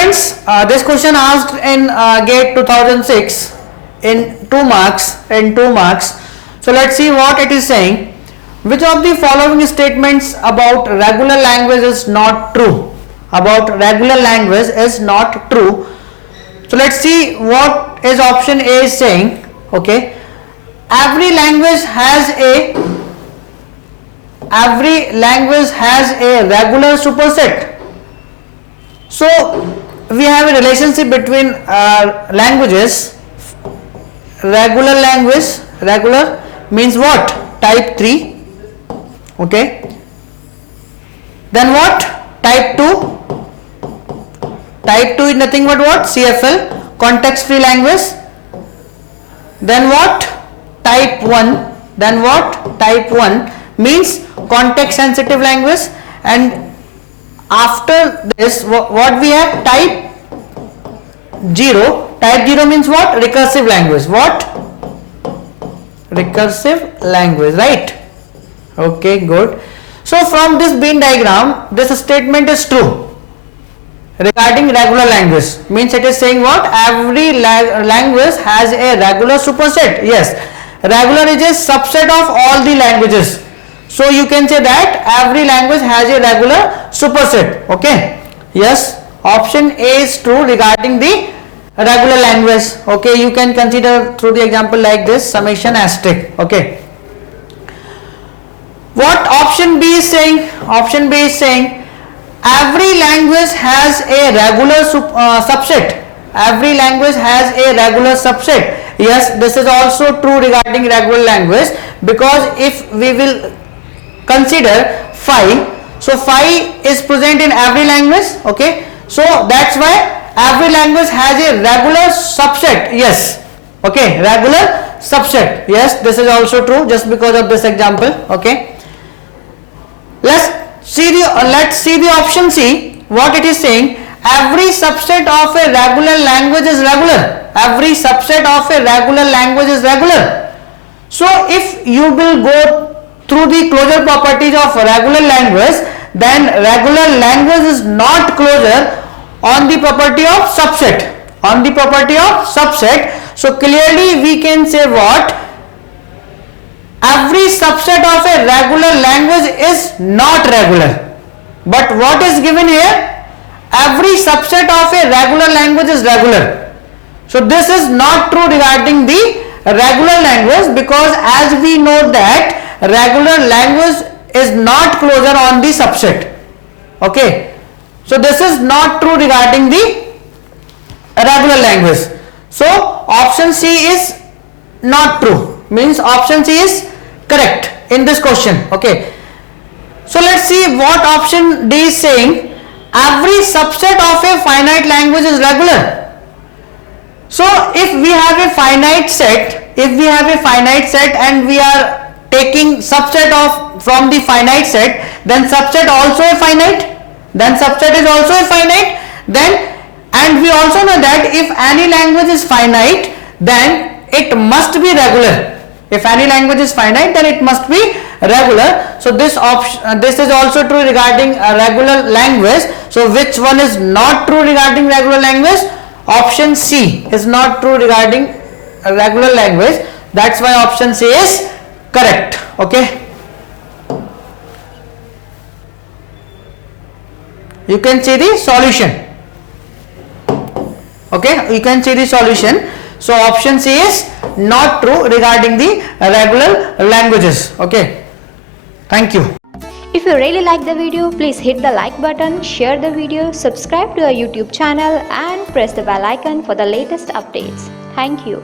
friends, this question asked in GATE 2006 in 2 marks. So let's see what it is saying. Which of the following statements about regular language is not true? About regular language is not true. So let's see what is option A is saying. Okay, every language has a regular superset. So we have a relationship between languages. Regular means what? Type 3. Okay, then what? Type 2. Type 2 is nothing but what? CFL, context free language. Then what? Type 1. Then what? Type 1 means context sensitive language. And after this, what we have? Type 0. Type 0 means what? Recursive language. What? Recursive language, right? Okay, good. So from this Venn diagram, this statement is true regarding regular language. Means it is saying what? Every language has a regular superset. Yes, regular is a subset of all the languages. So you can say that every language has a regular superset. Okay, yes, option A is true regarding the regular language. Okay, you can consider through the example like this, summation asterisk. Okay, what option B is saying? Option B is saying every language has a regular subset. Every language has a regular subset. Yes, this is also true regarding regular language, because if we will consider phi, so phi is present in every language. Okay, so that's why every language has a regular subset. Yes, okay, regular subset. Yes, this is also true just because of this example. Okay, let's see the option C. What it is saying? Every subset of a regular language is regular. Every subset of a regular language is regular. So if you will go through the closure properties of regular language, then regular language is not closure on the property of subset. On the property of subset. So clearly we can say what? Every subset of a regular language is not regular. But what is given here? Every subset of a regular language is regular. So this is not true regarding the regular language, because as we know that regular language is not closure on the subset. Okay, so this is not true regarding the regular language. So option C is not true, means option C is correct in this question. Okay, so let's see what option D is saying. Every subset of a finite language is regular. So if we have a finite set, and we are taking subset from the finite set, then subset also a finite, then subset is also a finite, then, and we also know that if any language is finite, then it must be regular. If any language is finite, then it must be regular. So this is also true regarding a regular language. So which one is not true regarding regular language? Option C is not true regarding a regular language. That's why option C is correct. Okay, you can see the solution. Okay, you can see the solution. So option C is not true regarding the regular languages. Okay, thank you. If you really like the video, please hit the like button, share the video, subscribe to our YouTube channel and press the bell icon for the latest updates. Thank you.